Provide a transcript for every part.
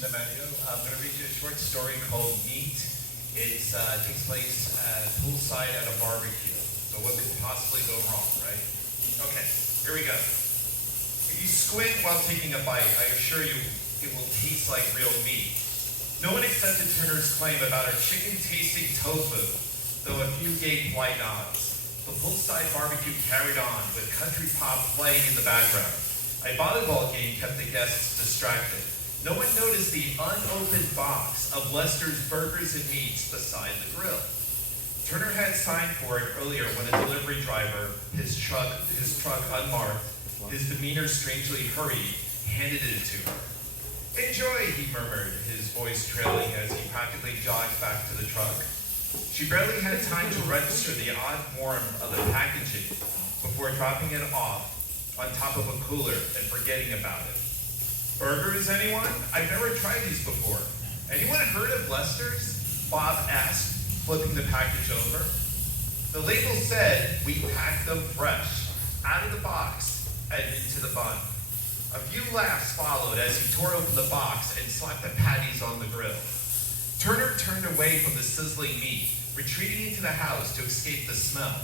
the menu. I'm going to read you a short story called Meat. It takes place poolside at a barbecue. So what could possibly go wrong, right? Okay, here we go. If you squint while taking a bite, I assure you it will taste like real meat. No one accepted Turner's claim about her chicken-tasting tofu, though a few gave polite nods. The poolside barbecue carried on, with country pop playing in the background. A volleyball game kept the guests distracted. No one noticed the unopened box of Lester's burgers and meats beside the grill. Turner had signed for it earlier when a delivery driver, his truck unmarked, his demeanor strangely hurried, handed it to her. "Enjoy," he murmured, his voice trailing as he practically jogged back to the truck. She barely had time to register the odd form of the packaging before dropping it off on top of a cooler and forgetting about it. "Burgers, anyone? I've never tried these before. Anyone heard of Lester's?" Bob asked, flipping the package over. The label said, "We packed them fresh, out of the box and into the bun." A few laughs followed as he tore open the box and slapped the patties on the grill. Turner turned away from the sizzling meat, retreating into the house to escape the smell.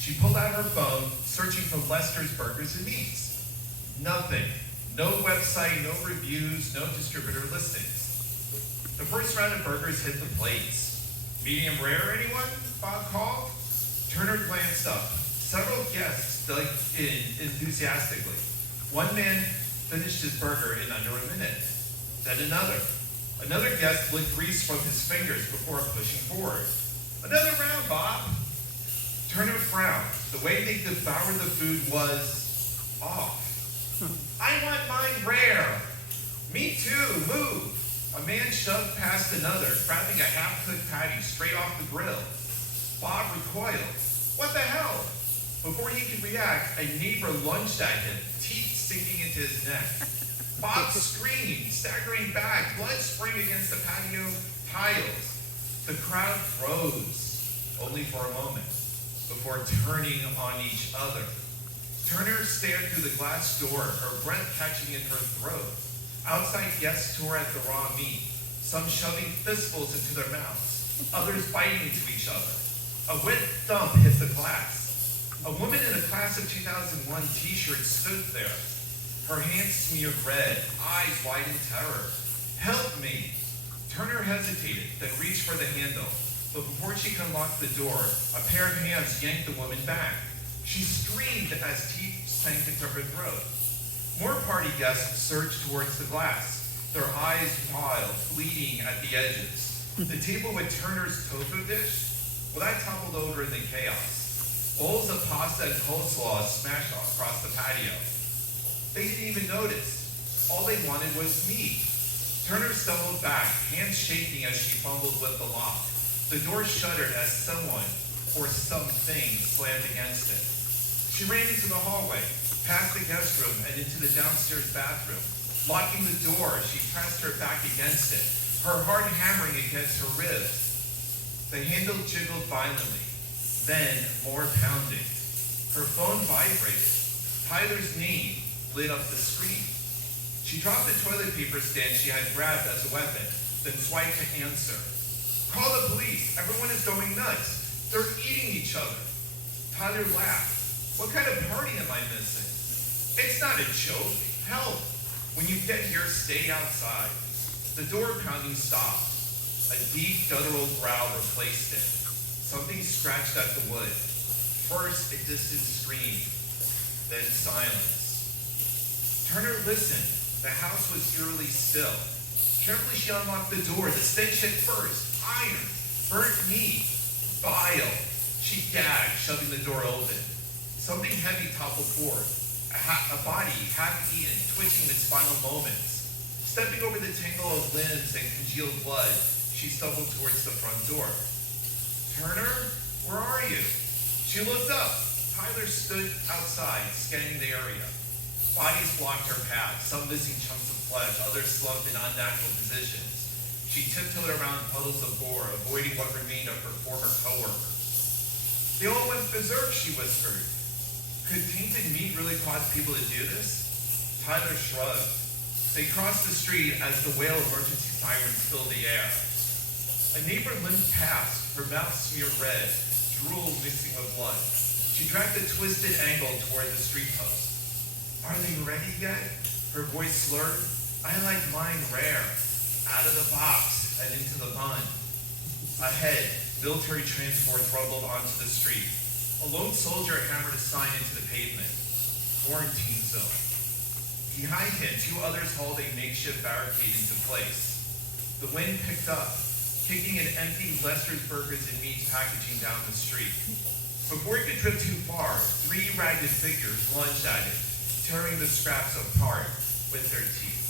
She pulled out her phone, searching for Lester's burgers and meats. Nothing. No website, no reviews, no distributor listings. The first round of burgers hit the plates. "Medium rare, anyone?" Bob called. Turner glanced up. Several guests dug in enthusiastically. One man finished his burger in under a minute. Then another. Another guest licked grease from his fingers before pushing forward. "Another round, Bob." Turner frowned. The way they devoured the food was off. "I want mine rare." "Me too, move." A man shoved past another, grabbing a half-cooked patty straight off the grill. Bob recoiled. "What the hell?" Before he could react, a neighbor lunged at him, teeth sinking into his neck. Bob screamed, staggering back, blood spraying against the patio tiles. The crowd froze, only for a moment, before turning on each other. Turner stared through the glass door, her breath catching in her throat. Outside guests tore at the raw meat, some shoving fistfuls into their mouths, others biting into each other. A wet thump hit the glass. A woman in a class of 2001 t-shirt stood there, her hands smeared red, eyes wide in terror. "Help me!" Turner hesitated, then reached for the handle. But before she could unlock the door, a pair of hands yanked the woman back. She screamed as teeth sank into her throat. More party guests surged towards the glass, their eyes wild, bleeding at the edges. The table with Turner's tofu dish, well, that toppled over in the chaos. Bowls of pasta and coleslaw smashed across the patio. They didn't even notice. All they wanted was meat. Turner stumbled back, hands shaking as she fumbled with the lock. The door shuddered as someone or something slammed against it. She ran into the hallway, past the guest room, and into the downstairs bathroom. Locking the door, she pressed her back against it, her heart hammering against her ribs. The handle jiggled violently, then more pounding. Her phone vibrated. Tyler's name lit up the screen. She dropped the toilet paper stand she had grabbed as a weapon, then swiped to answer. "Call the police. Everyone is going nuts. They're eating each other." Tyler laughed. "What kind of party am I missing?" "It's not a joke. Help. When you get here, stay outside." The door pounding stopped. A deep, guttural growl replaced it. Something scratched at the wood. First, a distant scream, then silence. Turner listened. The house was eerily still. Carefully, she unlocked the door. The stench hit first. Iron, burnt meat, bile. She gagged, shoving the door open. Something heavy toppled forward. A body, half-eaten, twitching in its final moments. Stepping over the tangle of limbs and congealed blood, she stumbled towards the front door. "Turner, where are you?" She looked up. Tyler stood outside, scanning the area. Bodies blocked her path, some missing chunks of flesh, others slumped in unnatural positions. She tiptoed around puddles of gore, avoiding what remained of her former coworkers. "They all went berserk," she whispered. Could tainted meat really cause people to do this? Tyler shrugged. They crossed the street as the wail of emergency sirens filled the air. A neighbor limped past, her mouth smeared red, drool mixing with blood. She dragged a twisted angle toward the street post. Are they ready yet? Her voice slurred. I like mine rare, out of the box and into the bun. Ahead, military transports rumbled onto the street. A lone soldier hammered a sign into the pavement. Quarantine zone. Behind him, two others hauled a makeshift barricade into place. The wind picked up, kicking an empty Lester's Burgers and Meats packaging down the street. Before it could drift too far, three ragged figures lunged at it, tearing the scraps apart with their teeth.